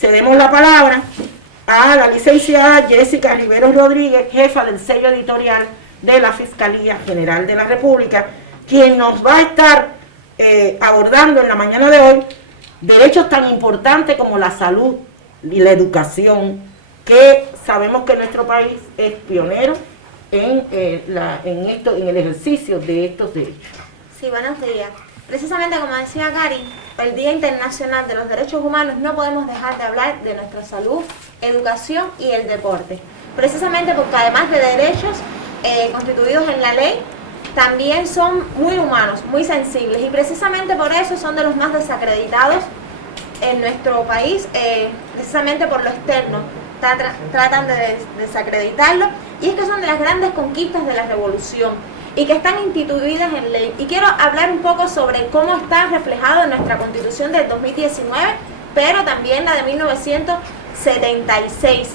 cedemos la palabra a la licenciada Jessica Riveros Rodríguez, jefa del sello editorial de la Fiscalía General de la República, quien nos va a estar abordando en la mañana de hoy derechos tan importantes como la salud y la educación, que sabemos que nuestro país es pionero en el ejercicio de estos derechos. Sí, buenos días. Precisamente como decía Cari, el Día Internacional de los Derechos Humanos, no podemos dejar de hablar de nuestra salud, educación y el deporte. Precisamente porque además de derechos constituidos en la ley, también son muy humanos, muy sensibles, y precisamente por eso son de los más desacreditados en nuestro país, precisamente por lo externo. Tratan de desacreditarlo, y es que son de las grandes conquistas de la revolución y que están instituidas en ley. Y quiero hablar un poco sobre cómo está reflejado en nuestra Constitución del 2019, pero también la de 1976.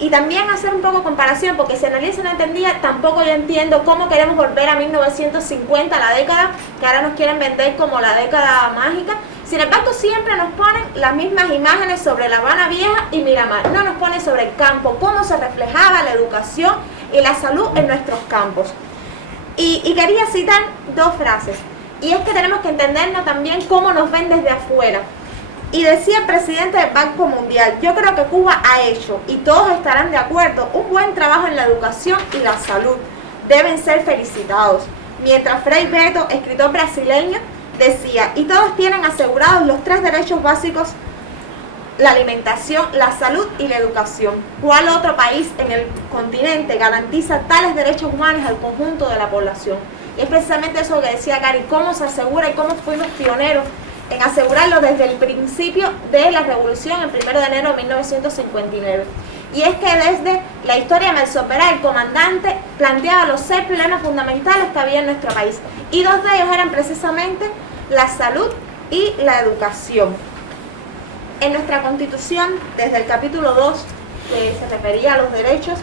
Y también hacer un poco comparación, porque si analiza una entendida, tampoco yo entiendo cómo queremos volver a 1950, la década que ahora nos quieren vender como la década mágica. Sin embargo, siempre nos ponen las mismas imágenes sobre La Habana Vieja y Miramar. No nos ponen sobre el campo, cómo se reflejaba la educación y la salud en nuestros campos. Y quería citar dos frases. Y es que tenemos que entendernos también cómo nos ven desde afuera. Y decía el presidente del Banco Mundial: yo creo que Cuba ha hecho, y todos estarán de acuerdo, un buen trabajo en la educación y la salud. Deben ser felicitados. Mientras Frei Beto, escritor brasileño, decía: y todos tienen asegurados los 3 derechos básicos: la alimentación, la salud y la educación. ¿Cuál otro país en el continente garantiza tales derechos humanos al conjunto de la población? Y es precisamente eso que decía Cari, cómo se asegura y cómo fuimos pioneros en asegurarlo desde el principio de la revolución, el 1 de enero de 1959. Y es que desde la historia de Melzo Pera, el comandante planteaba los 6 problemas fundamentales que había en nuestro país, y 2 de ellos eran precisamente la salud y la educación. En nuestra Constitución, desde el capítulo 2, que se refería a los derechos,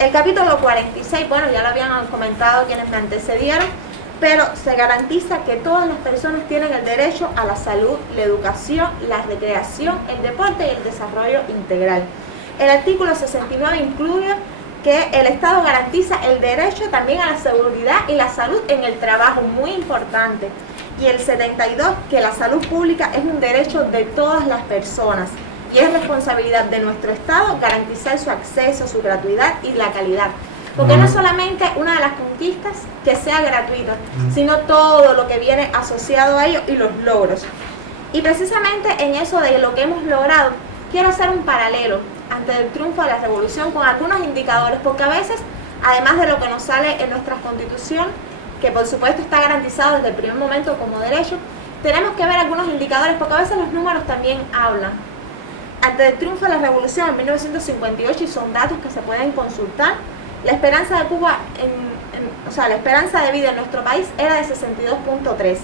el capítulo 46, bueno, ya lo habían comentado quienes me antecedieron, pero se garantiza que todas las personas tienen el derecho a la salud, la educación, la recreación, el deporte y el desarrollo integral. El artículo 69 incluye que el Estado garantiza el derecho también a la seguridad y la salud en el trabajo, muy importante. Y el 72, que la salud pública es un derecho de todas las personas y es responsabilidad de nuestro Estado garantizar su acceso, su gratuidad y la calidad. Porque no es solamente una de las conquistas que sea gratuita, sino todo lo que viene asociado a ello y los logros. Y precisamente en eso de lo que hemos logrado, quiero hacer un paralelo ante el triunfo de la revolución con algunos indicadores, porque a veces, además de lo que nos sale en nuestra Constitución, que por supuesto está garantizado desde el primer momento como derecho, tenemos que ver algunos indicadores, porque a veces los números también hablan. Ante el triunfo de la revolución en 1958, y son datos que se pueden consultar, la esperanza de Cuba, la esperanza de vida en nuestro país era de 62.3.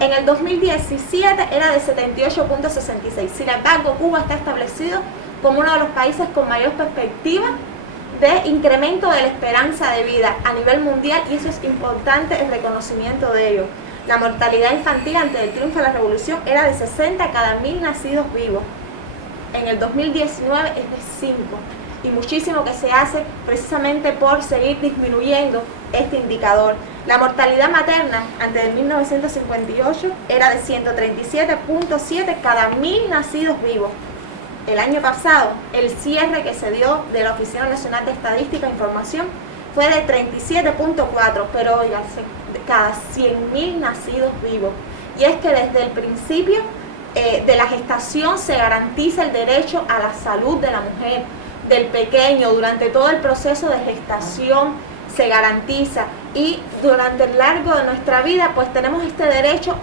En el 2017 era de 78.66. Sin embargo, Cuba está establecido como uno de los países con mayor perspectiva de incremento de la esperanza de vida a nivel mundial, y eso es importante el reconocimiento de ello. La mortalidad infantil ante el triunfo de la revolución era de 60 cada 1000 nacidos vivos. En el 2019 es de 5. Y muchísimo que se hace precisamente por seguir disminuyendo este indicador. La mortalidad materna antes de 1958 era de 137.7 cada 1000 nacidos vivos. El año pasado, el cierre que se dio de la Oficina Nacional de Estadística e Información fue de 37.4, pero oiga, cada 100.000 nacidos vivos. Y es que desde el principio de la gestación se garantiza el derecho a la salud de la mujer, del pequeño. Durante todo el proceso de gestación se garantiza, y durante el largo de nuestra vida pues tenemos este derecho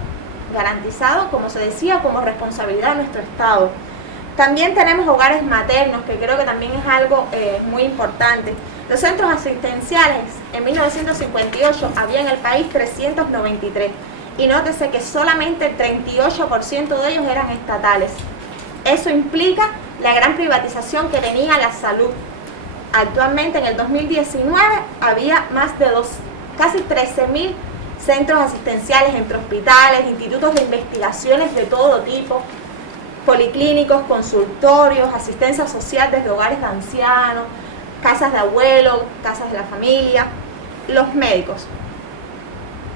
garantizado, como se decía, como responsabilidad de nuestro Estado. También tenemos hogares maternos, que creo que también es algo muy importante. Los centros asistenciales, en 1958 había en el país 393, y nótese que solamente el 38% de ellos eran estatales. Eso implica la gran privatización que tenía la salud. Actualmente, en el 2019, había más de casi 13.000 centros asistenciales entre hospitales, institutos de investigaciones de todo tipo, policlínicos, consultorios, asistencia social desde hogares de ancianos, casas de abuelos, casas de la familia, los médicos.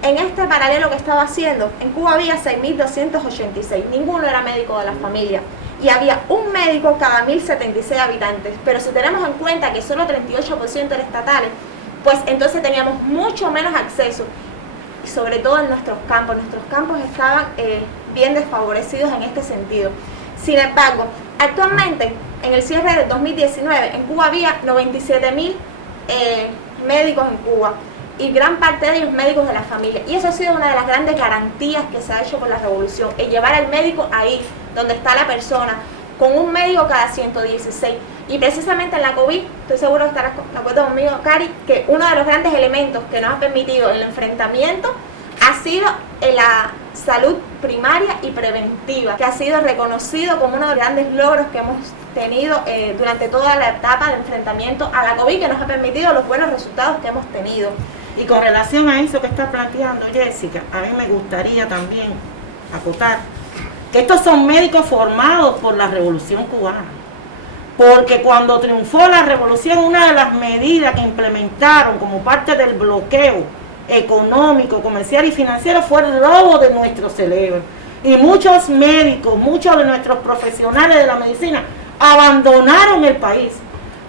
En este paralelo que estaba haciendo, en Cuba había 6.286, ninguno era médico de la familia, y había un médico cada 1.076 habitantes, pero si tenemos en cuenta que solo 38% eran estatales, pues entonces teníamos mucho menos acceso, y sobre todo en nuestros campos estaban bien desfavorecidos en este sentido. Sin embargo, actualmente, en el cierre del 2019, en Cuba había 97.000 médicos en Cuba, y gran parte de ellos médicos de la familia. Y eso ha sido una de las grandes garantías que se ha hecho por la revolución, el llevar al médico ahí, donde está la persona, con un médico cada 116. Y precisamente en la COVID, estoy seguro que estarás de acuerdo conmigo, Cari, que uno de los grandes elementos que nos ha permitido el enfrentamiento ha sido la salud primaria y preventiva, que ha sido reconocido como uno de los grandes logros que hemos tenido durante toda la etapa de enfrentamiento a la COVID, que nos ha permitido los buenos resultados que hemos tenido. Y con relación a eso que está planteando Jessica, a mí me gustaría también acotar que estos son médicos formados por la Revolución Cubana. Porque cuando triunfó la revolución, una de las medidas que implementaron como parte del bloqueo económico, comercial y financiero fue el robo de nuestro cerebro. Y muchos médicos, muchos de nuestros profesionales de la medicina abandonaron el país.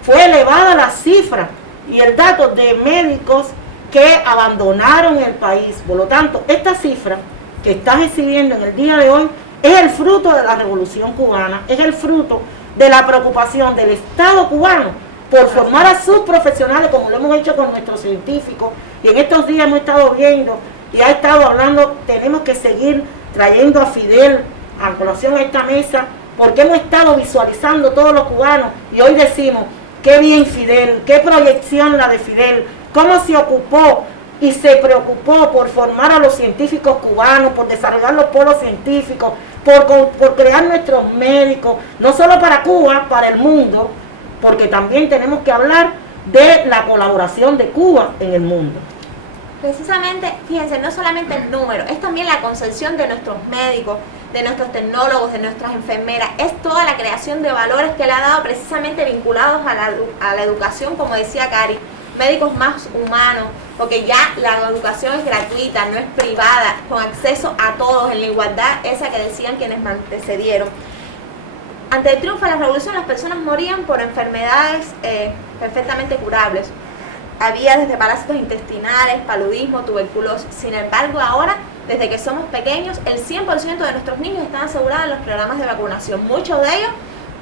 Fue elevada la cifra y el dato de médicos que abandonaron el país. Por lo tanto, esta cifra que estás exhibiendo en el día de hoy es el fruto de la Revolución Cubana, es el fruto de la preocupación del Estado cubano por formar a sus profesionales, como lo hemos hecho con nuestros científicos, y en estos días hemos estado viendo y ha estado hablando, tenemos que seguir trayendo a Fidel a colación a esta mesa, porque hemos estado visualizando todos los cubanos, y hoy decimos, qué bien Fidel, qué proyección la de Fidel, cómo se ocupó y se preocupó por formar a los científicos cubanos, por desarrollar los polos científicos, por crear nuestros médicos, no solo para Cuba, para el mundo, porque también tenemos que hablar de la colaboración de Cuba en el mundo. Precisamente, fíjense, no solamente el número, es también la concepción de nuestros médicos, de nuestros tecnólogos, de nuestras enfermeras, es toda la creación de valores que le ha dado precisamente vinculados a la educación, como decía Cari, médicos más humanos, porque ya la educación es gratuita, no es privada, con acceso a todos, en la igualdad esa que decían quienes me antecedieron. Ante el triunfo de la revolución, las personas morían por enfermedades perfectamente curables. Había desde parásitos intestinales, paludismo, tuberculosis. Sin embargo, ahora, desde que somos pequeños, el 100% de nuestros niños están asegurados en los programas de vacunación. Muchos de ellos,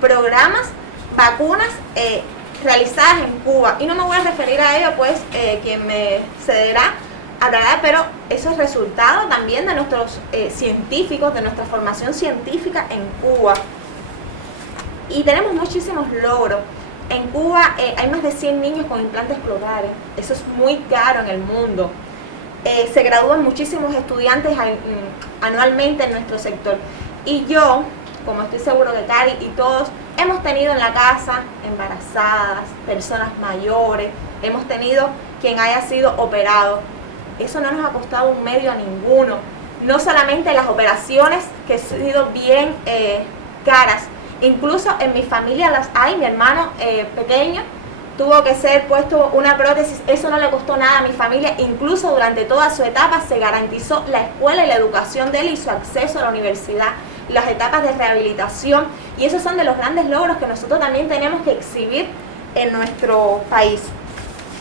programas, vacunas realizadas en Cuba. Y no me voy a referir a ello, pues quien me cederá hablará, pero eso es resultado también de nuestros científicos, de nuestra formación científica en Cuba. Y tenemos muchísimos logros. En Cuba hay más de 100 niños con implantes cocleares. Eso es muy caro en el mundo. Se gradúan muchísimos estudiantes anualmente en nuestro sector. Y yo, como estoy seguro que Cari y todos, hemos tenido en la casa embarazadas, personas mayores, hemos tenido quien haya sido operado. Eso no nos ha costado un medio a ninguno. No solamente las operaciones, que han sido bien caras. Incluso en mi familia las hay. Mi hermano pequeño tuvo que ser puesto una prótesis, eso no le costó nada a mi familia. Incluso durante toda su etapa se garantizó la escuela y la educación de él y su acceso a la universidad, las etapas de rehabilitación, y esos son de los grandes logros que nosotros también tenemos que exhibir en nuestro país.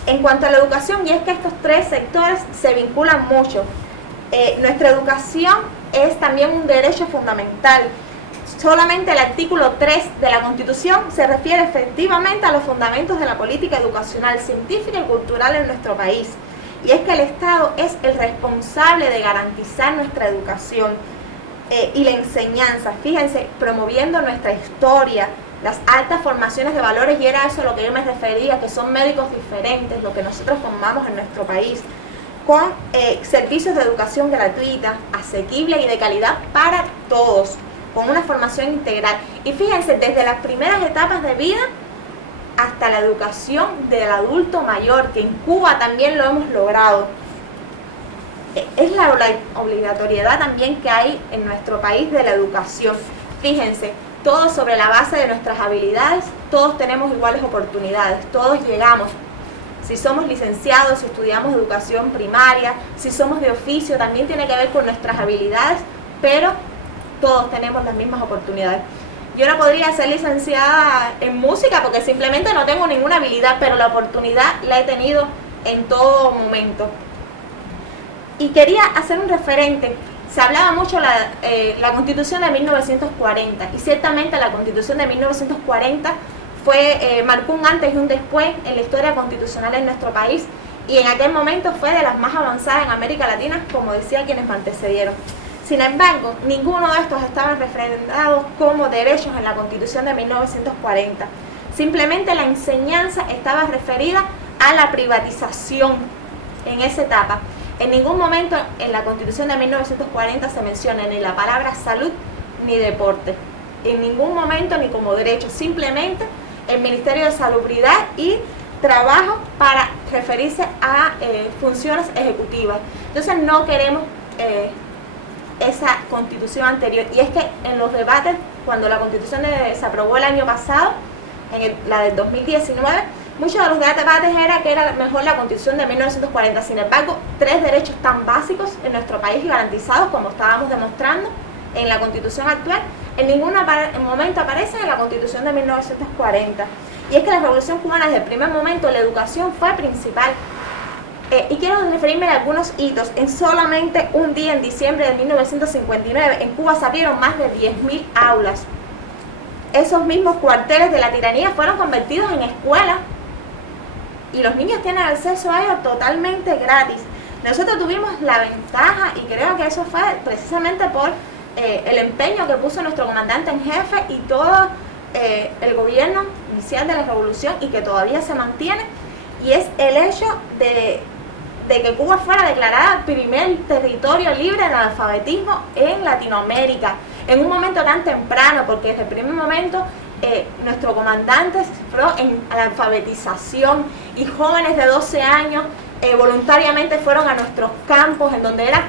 En cuanto a la educación, y es que estos tres sectores se vinculan mucho, nuestra educación es también un derecho fundamental. Solamente el artículo 3 de la Constitución se refiere efectivamente a los fundamentos de la política educacional, científica y cultural en nuestro país. Y es que el Estado es el responsable de garantizar nuestra educación y la enseñanza. Fíjense, promoviendo nuestra historia, las altas formaciones de valores, y era eso a lo que yo me refería, que son médicos diferentes, lo que nosotros formamos en nuestro país, con servicios de educación gratuita, asequible y de calidad para todos, con una formación integral. Y fíjense, desde las primeras etapas de vida hasta la educación del adulto mayor, que en Cuba también lo hemos logrado. Es la obligatoriedad también que hay en nuestro país de la educación. Fíjense, todo sobre la base de nuestras habilidades. Todos tenemos iguales oportunidades, todos llegamos. Si somos licenciados, si estudiamos educación primaria, si somos de oficio, también tiene que ver con nuestras habilidades, pero todos tenemos las mismas oportunidades. Yo no podría ser licenciada en música porque simplemente no tengo ninguna habilidad, pero la oportunidad la he tenido en todo momento. Y quería hacer un referente. Se hablaba mucho la Constitución de 1940, y ciertamente la Constitución de 1940 marcó un antes y un después en la historia constitucional en nuestro país, y en aquel momento fue de las más avanzadas en América Latina, como decía quienes me antecedieron. Sin embargo, ninguno de estos estaban refrendados como derechos en la Constitución de 1940. Simplemente la enseñanza estaba referida a la privatización en esa etapa. En ningún momento en la Constitución de 1940 se menciona ni la palabra salud ni deporte. En ningún momento ni como derecho, simplemente el Ministerio de Salubridad y Trabajo para referirse a funciones ejecutivas. Entonces no queremos esa constitución anterior. Y es que en los debates, cuando la constitución se aprobó el año pasado, la del 2019, muchos de los debates era que era mejor la constitución de 1940. Sin embargo, 3 derechos tan básicos en nuestro país y garantizados, como estábamos demostrando en la constitución actual, en ningún momento aparecen en la constitución de 1940. Y es que la Revolución Cubana, desde el primer momento, la educación fue principal. Y quiero referirme a algunos hitos. En solamente un día, en diciembre de 1959, en Cuba se abrieron más de 10.000 aulas. Esos mismos cuarteles de la tiranía fueron convertidos en escuelas y los niños tienen acceso a ellos totalmente gratis. Nosotros tuvimos la ventaja, y creo que eso fue precisamente por el empeño que puso nuestro comandante en jefe y todo el gobierno inicial de la revolución, y que todavía se mantiene, y es el hecho de que Cuba fuera declarada primer territorio libre del analfabetismo en Latinoamérica, en un momento tan temprano, porque desde el primer momento nuestro comandante se enfró en la alfabetización, y jóvenes de 12 años voluntariamente fueron a nuestros campos, en donde eran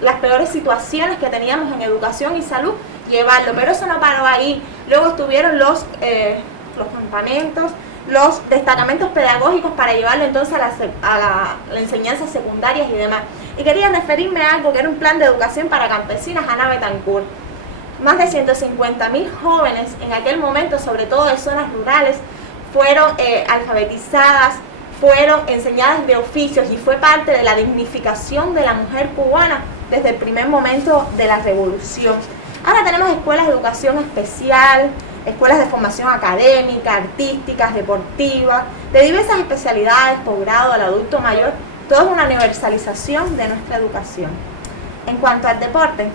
las peores situaciones que teníamos en educación y salud, llevarlo. Pero eso no paró ahí. Luego estuvieron los campamentos, los destacamentos pedagógicos para llevarlo entonces a la enseñanza secundaria y demás. Y quería referirme a algo que era un plan de educación para campesinas, Ana Betancourt. Más de 150.000 jóvenes en aquel momento, sobre todo de zonas rurales, fueron alfabetizadas, fueron enseñadas de oficios, y fue parte de la dignificación de la mujer cubana desde el primer momento de la revolución. Ahora tenemos escuelas de educación especial, escuelas de formación académica, artísticas, deportivas, de diversas especialidades, posgrado, al adulto mayor. Todo es una universalización de nuestra educación. En cuanto al deporte,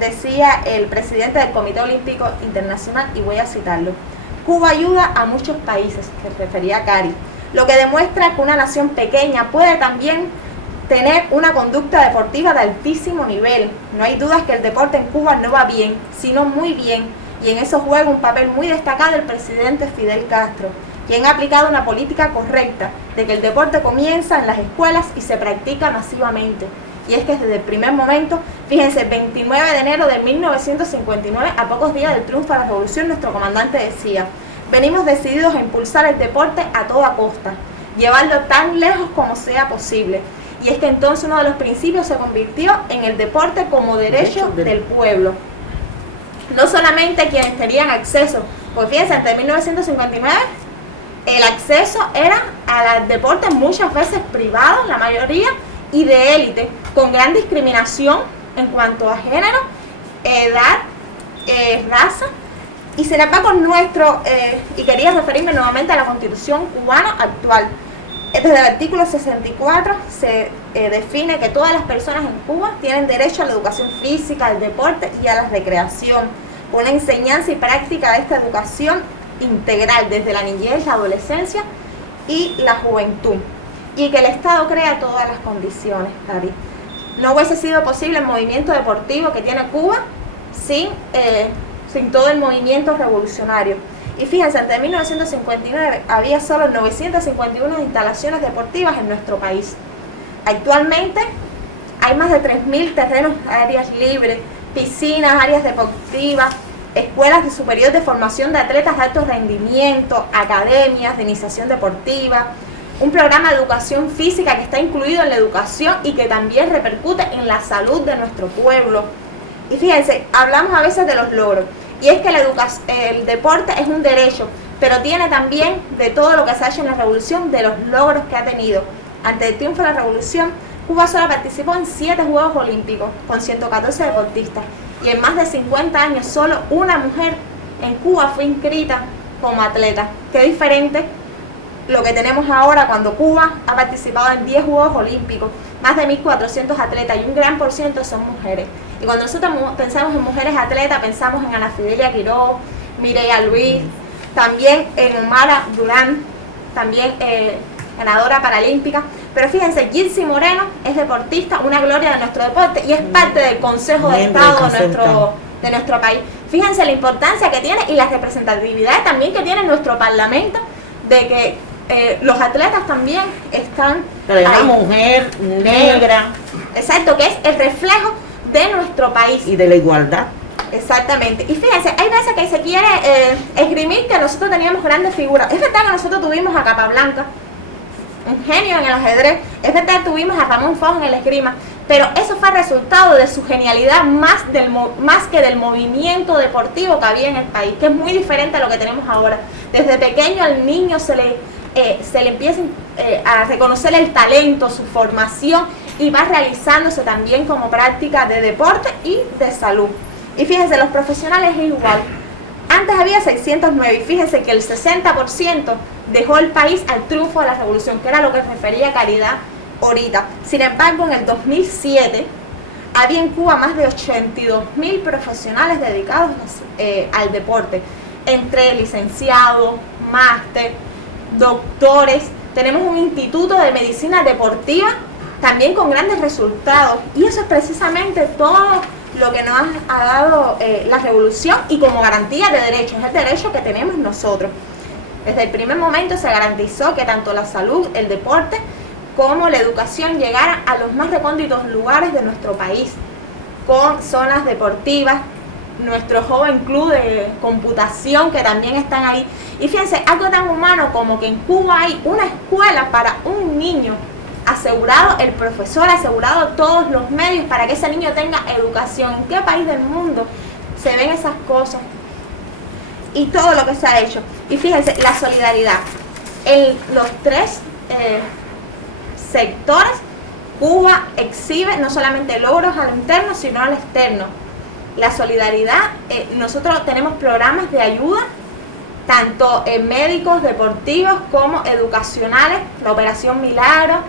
decía el presidente del Comité Olímpico Internacional, y voy a citarlo: Cuba ayuda a muchos países, que refería a Cari, lo que demuestra que una nación pequeña puede también tener una conducta deportiva de altísimo nivel. No hay dudas que el deporte en Cuba no va bien, sino muy bien, y en eso juega un papel muy destacado el presidente Fidel Castro, quien ha aplicado una política correcta de que el deporte comienza en las escuelas y se practica masivamente. Y es que desde el primer momento, fíjense, 29 de enero de 1959, a pocos días del triunfo de la revolución, nuestro comandante decía: venimos decididos a impulsar el deporte a toda costa, llevarlo tan lejos como sea posible. Y es que entonces uno de los principios se convirtió en el deporte como derecho del pueblo. No solamente quienes tenían acceso, pues fíjense, entre 1959 el acceso era al deporte muchas veces privado, la mayoría, y de élite, con gran discriminación en cuanto a género, edad, raza. Y sin embargo y quería referirme nuevamente a la Constitución cubana actual. Desde el artículo 64 se define que todas las personas en Cuba tienen derecho a la educación física, al deporte y a la recreación, una enseñanza y práctica de esta educación integral desde la niñez, la adolescencia y la juventud, y que el Estado crea todas las condiciones, Cari. No hubiese sido posible el movimiento deportivo que tiene Cuba sin todo el movimiento revolucionario. Y fíjense, entre 1959 había solo 951 instalaciones deportivas en nuestro país. Actualmente hay más de 3.000 terrenos, áreas libres, piscinas, áreas deportivas, escuelas de superior de formación de atletas de alto rendimiento, academias de iniciación deportiva, un programa de educación física que está incluido en la educación y que también repercute en la salud de nuestro pueblo. Y fíjense, hablamos a veces de los logros, y es que el deporte es un derecho, pero tiene también de todo lo que se ha hecho en la revolución, de los logros que ha tenido. Ante el triunfo de la revolución, Cuba solo participó en 7 Juegos Olímpicos, con 114 deportistas, y en más de 50 años solo una mujer en Cuba fue inscrita como atleta. Qué diferente lo que tenemos ahora, cuando Cuba ha participado en 10 Juegos Olímpicos, más de 1.400 atletas, y un gran por ciento son mujeres. Y cuando nosotros pensamos en mujeres atletas, pensamos en Ana Fidelia Quiroz, Mireya Luis, también en Omara Durán, también ganadora paralímpica. Pero fíjense, Gilsi Moreno es deportista, una gloria de nuestro deporte, y es parte del Consejo de Estado de nuestro país. Fíjense la importancia que tiene y la representatividad también que tiene nuestro Parlamento, de que los atletas también están... Pero es una mujer negra. Exacto, que es el reflejo de nuestro país. Y de la igualdad. Exactamente. Y fíjense, hay veces que se quiere esgrimir que nosotros teníamos grandes figuras. Es verdad que nosotros tuvimos a Capablanca, un genio en el ajedrez. Es verdad que tuvimos a Ramón Fong en el esgrima. Pero eso fue resultado de su genialidad más que del movimiento deportivo que había en el país, que es muy diferente a lo que tenemos ahora. Desde pequeño al niño se le empieza a reconocer el talento, su formación, y va realizándose también como práctica de deporte y de salud. Y fíjense, los profesionales es igual. Antes había 609 y fíjense que el 60% dejó el país al triunfo de la revolución, que era lo que refería Caridad ahorita. Sin embargo, en el 2007 había en Cuba más de 82.000 profesionales dedicados al deporte, entre licenciados, máster, doctores. Tenemos un instituto de medicina deportiva también con grandes resultados, y eso es precisamente todo lo que nos ha dado la revolución, y como garantía de derechos, es el derecho que tenemos nosotros. Desde el primer momento se garantizó que tanto la salud, el deporte, como la educación llegaran a los más recónditos lugares de nuestro país, con zonas deportivas, nuestro joven club de computación que también están ahí. Y fíjense, algo tan humano como que en Cuba hay una escuela para un niño, asegurado el profesor, asegurado todos los medios para que ese niño tenga educación. ¿En qué país del mundo se ven esas cosas? Y todo lo que se ha hecho. Y fíjense, la solidaridad. En los 3 sectores, Cuba exhibe no solamente logros a lo interno, sino al externo. La solidaridad, nosotros tenemos programas de ayuda, tanto médicos, deportivos, como educacionales, la Operación Milagro,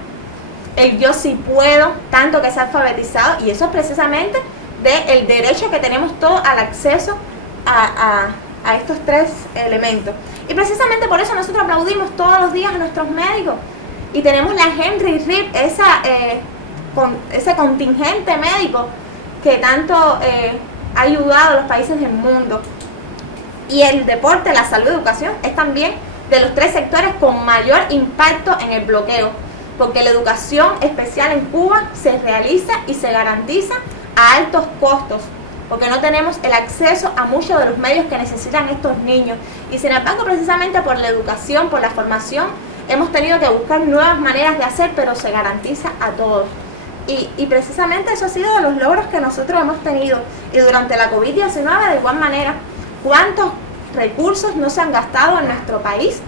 el Yo Sí Puedo, tanto que se ha alfabetizado, y eso es precisamente del derecho que tenemos todos al acceso a estos 3 elementos. Y precisamente por eso nosotros aplaudimos todos los días a nuestros médicos, y tenemos la Henry Reed, ese contingente médico que tanto ha ayudado a los países del mundo. Y el deporte, la salud, educación es también de los 3 sectores con mayor impacto en el bloqueo, porque la educación especial en Cuba se realiza y se garantiza a altos costos, porque no tenemos el acceso a muchos de los medios que necesitan estos niños. Y sin embargo, precisamente por la educación, por la formación, hemos tenido que buscar nuevas maneras de hacer, pero se garantiza a todos. Y precisamente eso ha sido de los logros que nosotros hemos tenido. Y durante la COVID-19, de igual manera, ¿cuántos recursos no se han gastado en nuestro país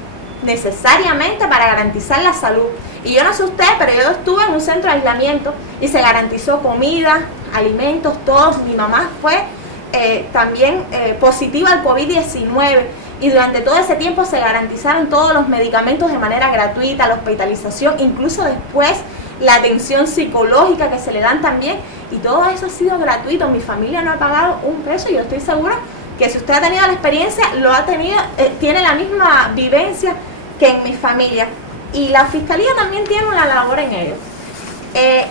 necesariamente para garantizar la salud? Y yo no sé usted, pero yo estuve en un centro de aislamiento y se garantizó comida, alimentos, todos. Mi mamá fue también positiva al COVID-19, y durante todo ese tiempo se garantizaron todos los medicamentos de manera gratuita, la hospitalización, incluso después la atención psicológica que se le dan también, y todo eso ha sido gratuito. Mi familia no ha pagado un peso, y yo estoy segura que si usted ha tenido la experiencia, lo ha tenido, tiene la misma vivencia que en mi familia. Y la Fiscalía también tiene una labor en ello.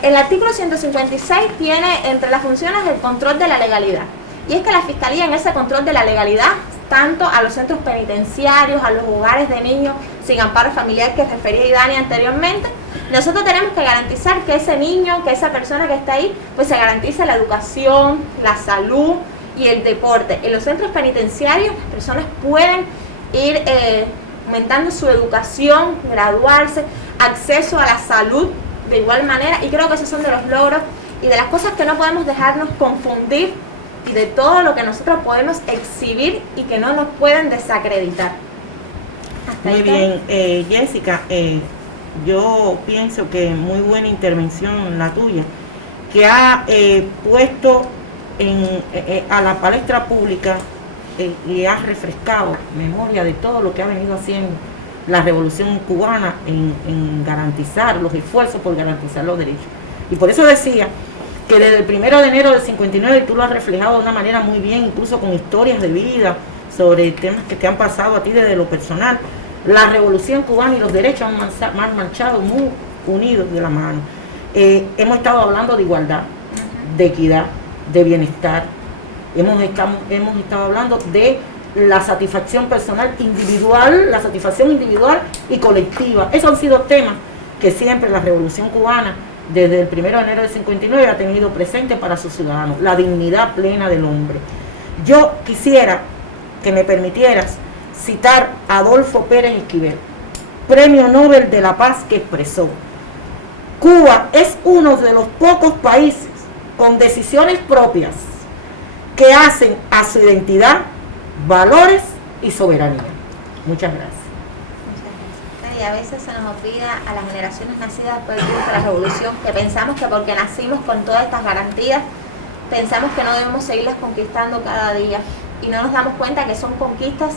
El artículo 156 tiene entre las funciones el control de la legalidad, y es que la Fiscalía, en ese control de la legalidad, tanto a los centros penitenciarios, a los hogares de niños sin amparo familiar que refería Idania anteriormente, nosotros tenemos que garantizar que ese niño, que esa persona que está ahí, pues se garantice la educación, la salud, y el deporte. En los centros penitenciarios las personas pueden ir aumentando su educación, graduarse, acceso a la salud de igual manera, y creo que esos son de los logros y de las cosas que no podemos dejarnos confundir, y de todo lo que nosotros podemos exhibir y que no nos pueden desacreditar. Muy bien, Jessica, yo pienso que muy buena intervención la tuya, que ha puesto a la palestra pública y ha refrescado memoria de todo lo que ha venido haciendo la Revolución Cubana en garantizar los esfuerzos por garantizar los derechos. Y por eso decía que desde el 1 de enero del 59, tú lo has reflejado de una manera muy bien, incluso con historias de vida sobre temas que te han pasado a ti desde lo personal. La Revolución Cubana y los derechos han marchado muy unidos de la mano. Hemos estado hablando de igualdad, de equidad, de bienestar. Hemos estado hablando de la satisfacción personal individual, la satisfacción individual y colectiva. Esos han sido temas que siempre la Revolución Cubana, desde el 1 de enero del 59, ha tenido presente para sus ciudadanos, la dignidad plena del hombre. Yo quisiera que me permitieras citar a Adolfo Pérez Esquivel, Premio Nobel de la Paz, que expresó: Cuba es uno de los pocos países con decisiones propias que hacen a su identidad, valores y soberanía. Muchas gracias. Y a veces se nos olvida a las generaciones nacidas después de la revolución, que pensamos que porque nacimos con todas estas garantías, pensamos que no debemos seguirlas conquistando cada día, y no nos damos cuenta que son conquistas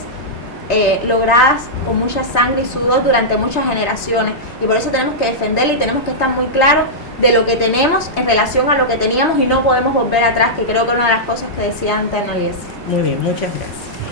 logradas con mucha sangre y sudor durante muchas generaciones, y por eso tenemos que defenderla y tenemos que estar muy claros de lo que tenemos en relación a lo que teníamos, y no podemos volver atrás, que creo que es una de las cosas que decía antes Annalise. Muy bien, muchas gracias.